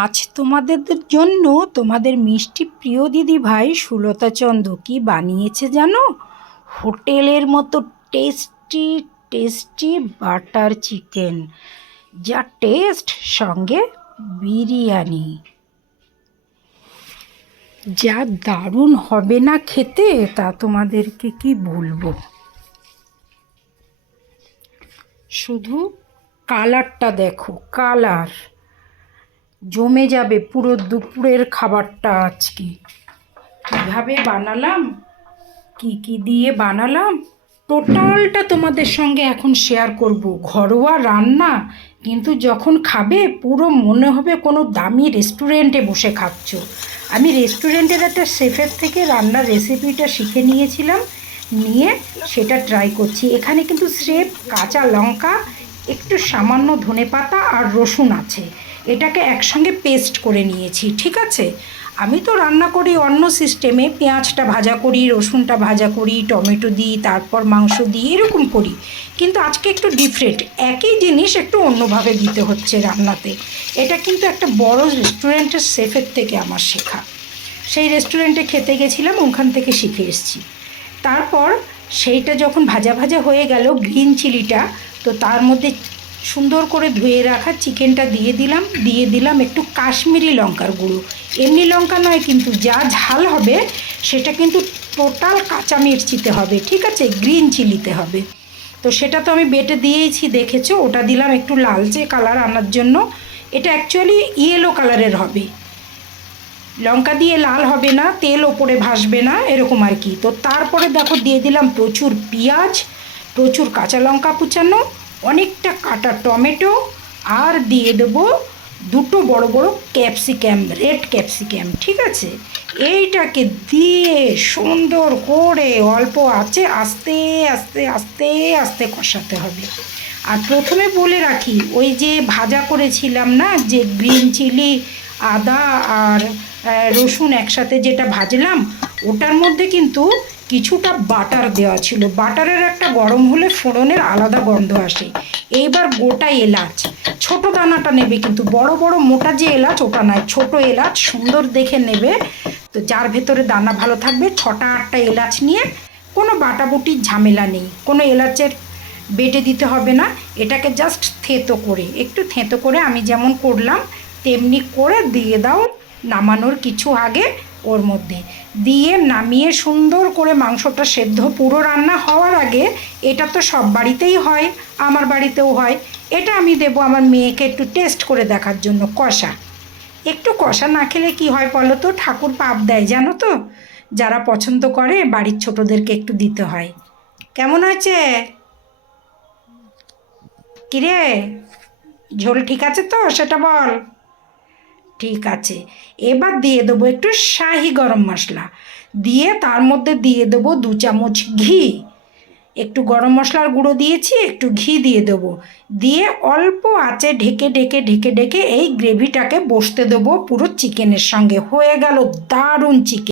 আজ তোমাদের জন্য তোমাদের মিষ্টি প্রিয় দিদি ভাই সুলতা চন্দ্র কি বানিয়েছে জানো? হোটেলের মতো টেস্টি টেস্টি বাটার চিকেন, যা টেস্ট, সঙ্গে বিরিয়ানি, যা দারুণ হবে না খেতে তা তোমাদেরকে কি বলবো। শুধু কালারটা দেখো, কালার জমে যাবে পুরো দুপুরের খাবারটা। আজকে কীভাবে বানালাম, কি দিয়ে বানালাম, টোটালটা তোমাদের সঙ্গে এখন শেয়ার করব। ঘরোয়া রান্না, কিন্তু যখন খাবে পুরো মনে হবে কোনো দামি রেস্টুরেন্টে বসে খাচ্ছ। আমি রেস্টুরেন্টের একটা শেফের থেকে রান্নার রেসিপিটা শিখে নিয়েছিলাম, নিয়ে সেটা ট্রাই করছি। এখানে কিন্তু স্রেফ কাঁচা লঙ্কা, একটু সামান্য ধনেপাতা আর রসুন আছে, এটাকে একসঙ্গে পেস্ট করে নিয়েছি। ঠিক আছে, আমি তো রান্না করি অন্য সিস্টেমে, পেঁয়াজটা ভাজা করি, রসুনটা ভাজা করি, টমেটো দিই, তারপর মাংস দিই, এরকম করি। কিন্তু আজকে একটু ডিফারেন্ট, একই জিনিস একটু অন্যভাবে দিতে হচ্ছে রান্নাতে। এটা কিন্তু একটা বড় রেস্টুরেন্টের শেফের থেকে আমার শেখা। সেই রেস্টুরেন্টে খেতে গেছিলাম, ওখান থেকে শিখে এসেছি। তারপর সেইটা যখন ভাজা ভাজা হয়ে গেল, গ্রিন চিলিটা, তো তার মধ্যে সুন্দর করে ধুয়ে রাখা চিকেনটা দিয়ে দিলাম একটু কাশ্মীরি লঙ্কার গুঁড়ো। এমনি লঙ্কা নয় কিন্তু, যা ঝাল হবে সেটা কিন্তু টোটাল কাঁচা মির্চিতে হবে, ঠিক আছে, গ্রিন চিলিতে হবে। তো সেটা তো আমি বেটে দিয়েছি, দেখেছো, ওটা দিলাম একটু লালচে কালার আনার জন্য। এটা অ্যাকচুয়ালি ইয়েলো কালারের হবে, লঙ্কা দিয়ে লাল হবে না, তেল ওপরে ভাসবে না, এরকম আর কি। তো তারপরে দেখো দিয়ে দিলাম প্রচুর পেঁয়াজ, প্রচুর কাঁচা লঙ্কা কুচানো, অনেকটা কাটা টমেটো, আর দিয়ে দেবো দুটো বড় বড় ক্যাপসিকাম, রেড ক্যাপসিকাম, ঠিক আছে। এইটাকে দিয়ে সুন্দর করে অল্প আঁচে আস্তে আস্তে আস্তে আস্তে কষাতে হবে। আর প্রথমে বলে রাখি, ওই যে ভাজা করেছিলাম না, যে গ্রিন চিলি, আদা আর রসুন একসাথে যেটা ভাজলাম, ওটার মধ্যে কিন্তু কিছুটা বাটার দেওয়া ছিল। বাটারের একটা গরম হলে ফোড়নের আলাদা গন্ধ আসে। এইবার গোটা এলাচ, ছোট দানাটা নেবে কিন্তু, বড় বড় মোটা যে এলাচ ওটা নয়, ছোট এলাচ সুন্দর দেখে নেবে। তো যার ভেতরে দানা ভালো থাকবে, 6টা 8টা এলাচ নিয়ে, কোনো বাটাবুটির ঝামেলা নেই, কোনো এলাচের বেটে দিতে হবে না। এটাকে জাস্ট থেঁতো করে, একটু থেঁতো করে আমি যেমন করলাম তেমনি করে দিয়ে দাও নামানোর কিছু আগে। ওর মধ্যে দিয়ে নামিয়ে সুন্দর করে মাংসটা সেদ্ধ পুরো রান্না হওয়ার আগে, এটা তো সব বাড়িতেই হয়, আমার বাড়িতেও হয়, এটা আমি দেবো আমার মেয়েকে একটু টেস্ট করে দেখার জন্য। কষা, একটু কষা না খেলে কি হয় বলো তো, ঠাকুর পাপ দেয় জানো তো। যারা পছন্দ করে বাড়ির ছোটদেরকে একটু দিতে হয়। কেমন হয়েছে কিরে, ঝোল ঠিক আছে তো, সেটা বল। ঠিক আছে, এবার দিয়ে দেবো একটু শাহি গরম মশলা, দিয়ে তার মধ্যে দিয়ে দেবো 2 চামচ ঘি, একটু গরম মশলার গুঁড়ো দিয়েছি, একটু ঘি দিয়ে দেবো, দিয়ে অল্প আঁচে ঢেকে ঢেকে ঢেকে ঢেকে এই গ্রেভিটাকে বসতে দেবো পুরো চিকেনের সঙ্গে। হয়ে গেল দারুণ চিকেন।